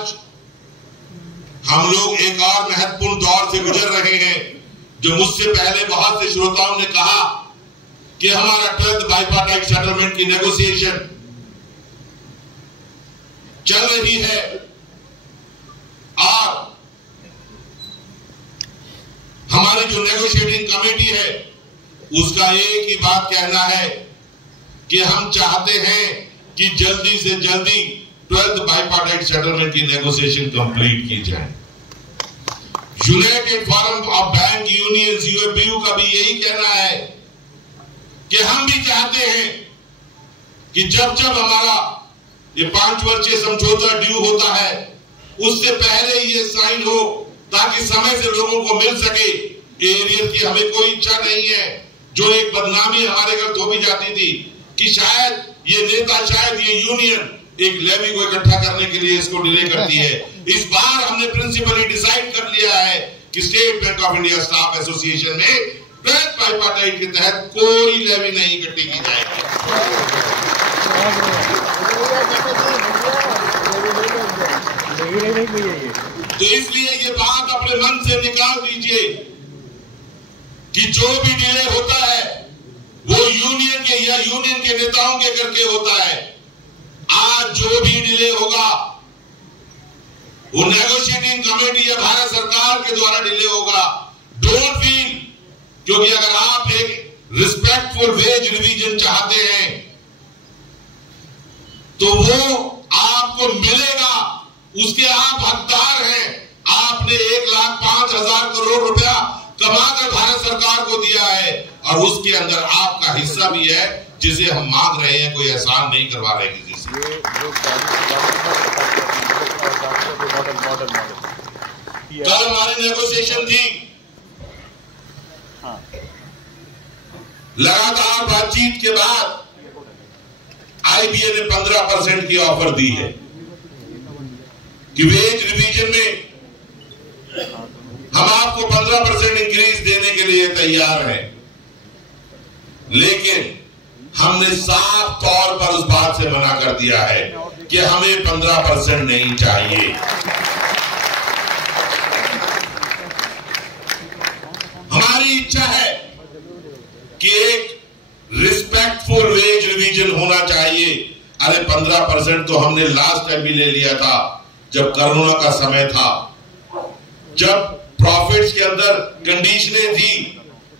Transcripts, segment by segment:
आज हम लोग एक और महत्वपूर्ण दौर से गुजर रहे हैं। जो मुझसे पहले बहुत से श्रोताओं ने कहा कि हमारा 12th बाइपार्टाइट सेटलमेंट की नेगोशिएशन चल रही है और हमारी जो नेगोशिएटिंग कमेटी है उसका एक ही बात कहना है कि हम चाहते हैं कि जल्दी से जल्दी 12th बाइपार्टाइट सेटलमेंट की नेगोशिएशन कंप्लीट की जाए। United forum of bank unions UFBU का भी यही कहना है कि हम भी चाहते हैं कि जब जब हमारा ये 5 वर्षीय समझौता ड्यू होता है उससे पहले ये साइन हो ताकि समय से लोगों को मिल सके। एरियर की हमें कोई इच्छा नहीं है। जो एक बदनामी हमारे घर तो भी जाती थी कि शायद ये नेता, शायद ये यूनियन एक लेवी को इकट्ठा करने के लिए इसको डिले करती है। इस बार हमने प्रिंसिपली डिसाइड कर लिया है कि state bank of India staff association में 12th बाइपार्टाइट के तहत कोई लेवी नहीं इकट्ठी की जाएगी। तो इसलिए ये बात अपने मन से निकाल दीजिए कि जो भी डिले होता है वो यूनियन के या यूनियन के नेताओं के करके होता है। आज जो भी डिले होगा वो नेगोशिएटिंग कमेटी या भारत सरकार के द्वारा डिले होगा। डोंट फील, क्योंकि अगर आप एक रिस्पेक्टफुल वेज रिवीजन चाहते हैं तो वो आपको मिलेगा, उसके आप हकदार हैं। आपने 1,05,000 करोड़ रुपया कमाकर भारत सरकार को दिया है और उसके अंदर आपका हिस्सा भी है जिसे हम मांग रहे हैं। कोई एहसान नहीं करवा रहे किसी से। कल हमारी नेगोशिएशन थी, लगातार बातचीत के बाद आईबीए ने 15% की ऑफर दी है कि वेज रिवीजन में हम आपको 15% इंक्रीज देने के लिए तैयार हैं, लेकिन हमने साफ तौर पर उस बात से मना कर दिया है कि हमें 15% नहीं चाहिए। हमारी इच्छा है कि एक रिस्पेक्टफुल वेज रिवीजन होना चाहिए। अरे 15% तो हमने लास्ट टाइम भी ले लिया था जब कोरोना का समय था, जब प्रॉफिट्स के अंदर कंडीशनें थी,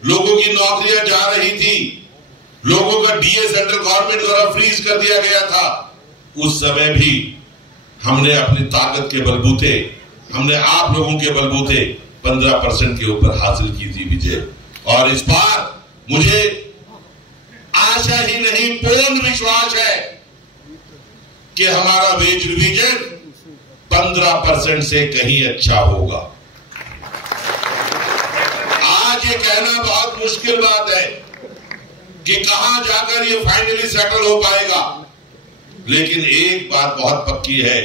लोगों की नौकरियां जा रही थी, लोगों का डीए सेंट्रल गवर्नमेंट द्वारा फ्रीज कर दिया गया था। उस समय भी हमने अपनी ताकत के बलबूते, हमने आप लोगों के बलबूते 15% के ऊपर हासिल की थी विजय। और इस बार मुझे आशा ही नहीं, पूर्ण विश्वास है कि हमारा वेज रिवीजन 15% से कहीं अच्छा होगा। आज ये कहना बहुत मुश्किल बात है कि कहां जाकर ये फाइनली सेटल हो पाएगा, लेकिन एक बात बहुत पक्की है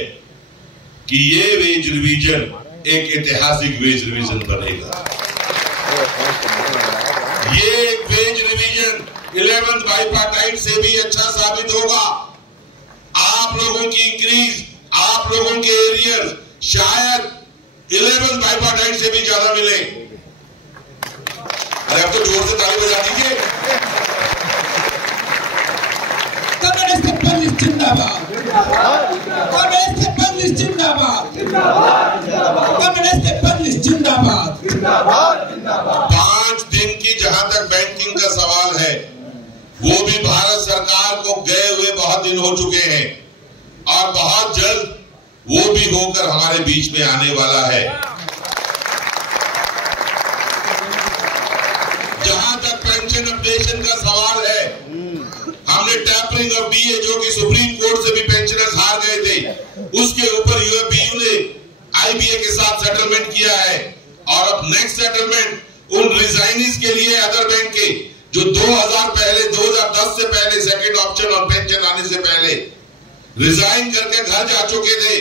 कि ये वेज रिवीजन एक ऐतिहासिक वेज रिवीजन बनेगा। ये वेज रिवीजन 11th बाइपार्टाइट से भी अच्छा साबित होगा। आप लोगों की इंक्रीज, आप लोगों के एरियर शायद 11th बाइपार्टाइट से भी ज्यादा मिले। अरे आप तो जोर से ताली बजा दीजिए। कम्युनिस्ट पब्लिक जिंदाबाद, कम्युनिस्ट पब्लिक जिंदाबाद, कम्युनिस्ट पब्लिक जिंदाबाद। 5 दिन की जहां तक बैंकिंग का सवाल है वो भी भारत सरकार को गए हुए बहुत दिन हो चुके हैं और बहुत जल्द वो भी होकर हमारे बीच में आने वाला है। जहां तक पेंशन अपडेशन का सवाल है, हमने टैपरिंग ऑफ डीए जो कि सुप्रीम कोर्ट से भी पेंशनर्स हार गए थे, उसके ऊपर यूएफबीयू ने आईबीए के साथ सेटलमेंट किया है। और अब नेक्स्ट सेटलमेंट उन रिजाइनीज के लिए अदर बैंक के जो 2010 से पहले सेकंड ऑप्शन और पेंशन आने से पहले रिजाइन करके घर जा चुके थे,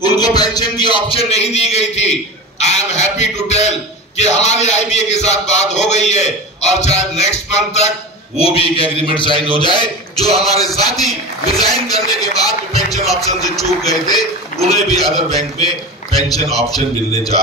उनको पेंशन की ऑप्शन नहीं दी गई थी। I am happy to tell कि हमारी आईबीए के साथ बात हो गई है और शायद नेक्स्ट मंथ तक वो भी एक एग्रीमेंट साइन हो जाए। जो हमारे साथी रिजाइन करने के बाद पेंशन ऑप्शन से चूक गए थे उन्हें भी अदर बैंक में पेंशन ऑप्शन मिलने जा